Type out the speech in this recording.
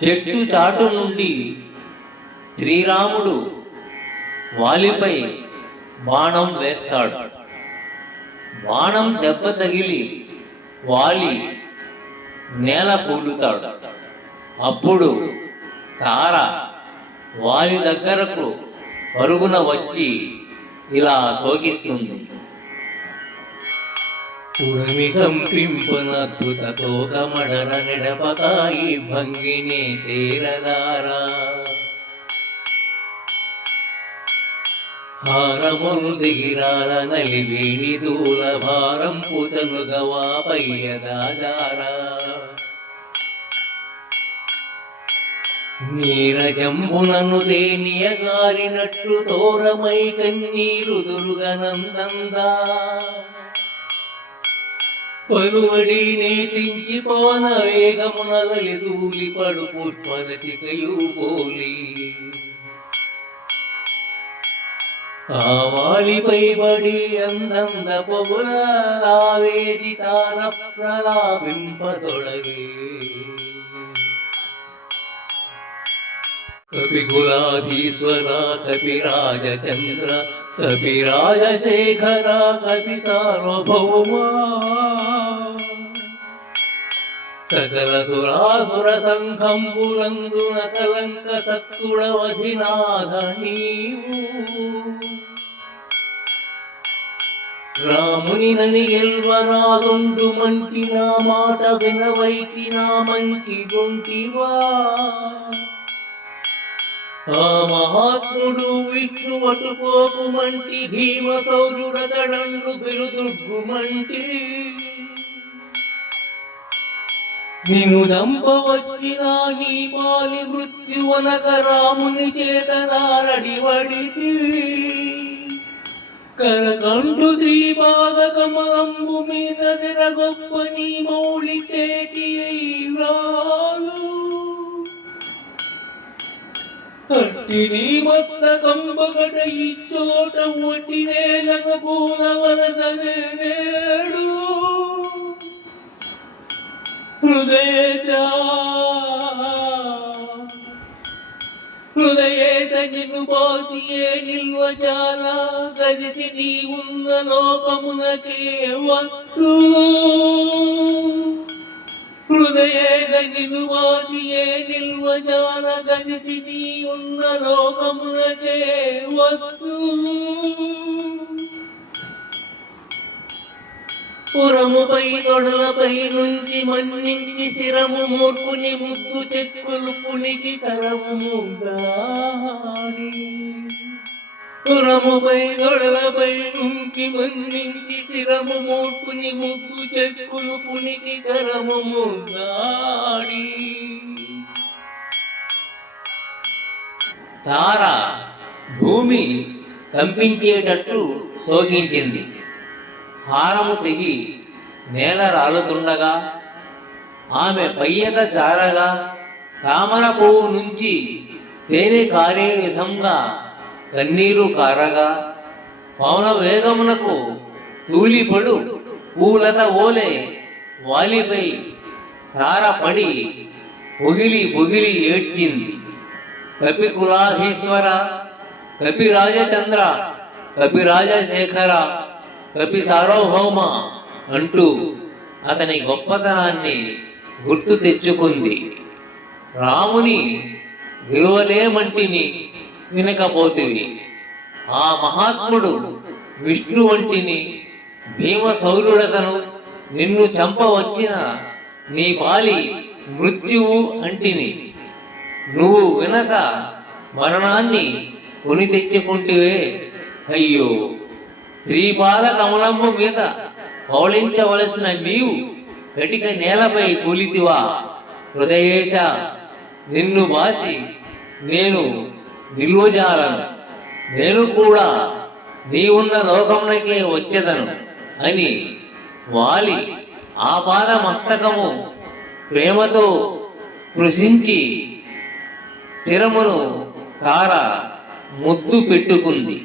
చెట్టు చాటు నుండి శ్రీరాముడు వాలిపై బాణం వేస్తాడు. బాణం దెబ్బ తగిలి వాలి నేల కూలుతాడు. అప్పుడు తార వాలి దగ్గరకు పరుగున వచ్చి ఇలా శోకిస్తుంది. పురమి కంపింపనద్భుత శోకమడన నిడపకాయి భంగిని తేరదారా హారములు దిగిరాల నలివేణి దూల భారం పుతనుగవా పయ్యదారా నీరజంబునను దేనియగారినట్లు తోరమై కన్నీరు దుర్గనందందా పలువడి నేతించి పవన వేగమునగలి దూలి పడు పుష్పదతికయు పోలి ఆవాలిపై బడి అందంద పొగుల వేదికార ప్రలాపింపతొడగే కపికులాధీశ్వర కపిరాజచంద్ర కపిరాజశేఖర కపి సార్వభౌమా సకల సురాసుర సంఘంబులందున కలంక సత్తుడవధినాథ నీవు రాముని నని గెల్వరాదుండు మంటి నా మాట వినవైతి నా మంచి గుంటివా ఆ మహాత్ముడు విష్ణువటుకోకుమంటి భీమ సౌరుడతడండు బిరుదుగ్గుమంటి నిను దంపవచ్చిన నీ పాలి మృత్యువనక రాముని చేతనారడివడితి కరకంఠు శ్రీపాదకమలంబు మీద తిరగొప్ప నీ మౌళి తేటి రాలు అట్టి నీ మస్తకంబగట ఈ చోట ఒట్టి నేలక పూలవలసనేడు హృదయేశ నిన్ను బాసియే నిల్వజాల గదితి నీ ఉన్న లోకమునకే వత్తు హృదయేశ నిన్ను బాసియే నిల్వజాల గదితి నీ ఉన్న లోకమునకే వత్తు పురముపై తొడలపై నుంచి మన్నించి శిరము మూర్పుని ముద్దు చెక్కులు పునికి కరము ముద్దాడి పురముపై తొడలపై నుంచి మన్నించి శిరము మూర్పుని ముద్దు చెక్కులు పునికి కరము ముద్దాడి తార భూమి కంపించేటట్టు శోకించింది. హారము తెగి నేల రాలుతుండగా ఆమె పయ్యక జారగా తామర పువ్వు నుంచి తేనె కారే విధంగా కన్నీరు కారగా పవన వేగమునకు తూలిపడు పూలత ఓలే వాలిపై తారపడి పొగిలి పొగిలి ఏడ్చింది. కపికులాధీశ్వర కపిరాజచంద్ర కపిరాజశేఖర కపి సార్వభౌమ అంటూ అతని గొప్పతనాన్ని గుర్తు తెచ్చుకుంది. రాముని గెలువలేమంటిని వినకపోతివి, ఆ మహాత్ముడు విష్ణు వంటిని భీమ సౌరుడతను నిన్ను చంపవచ్చిన నీ పాలి మృత్యువు అంటిని నువ్వు వినక మరణాన్ని కొని తెచ్చుకుంటివే. అయ్యో, శ్రీపాద కమలంబు మీద పౌళించవలసిన నీవు కటిక నేలపై కూలితివా. హృదయేశ నిన్ను బాసి నేను నిల్వజాలను, నేను కూడా నీవున్న లోకమునకే వచ్చేదను అని వాలి ఆపాద మస్తకము ప్రేమతో స్పృశించి శిరమును తార ముద్దు పెట్టుకుంది.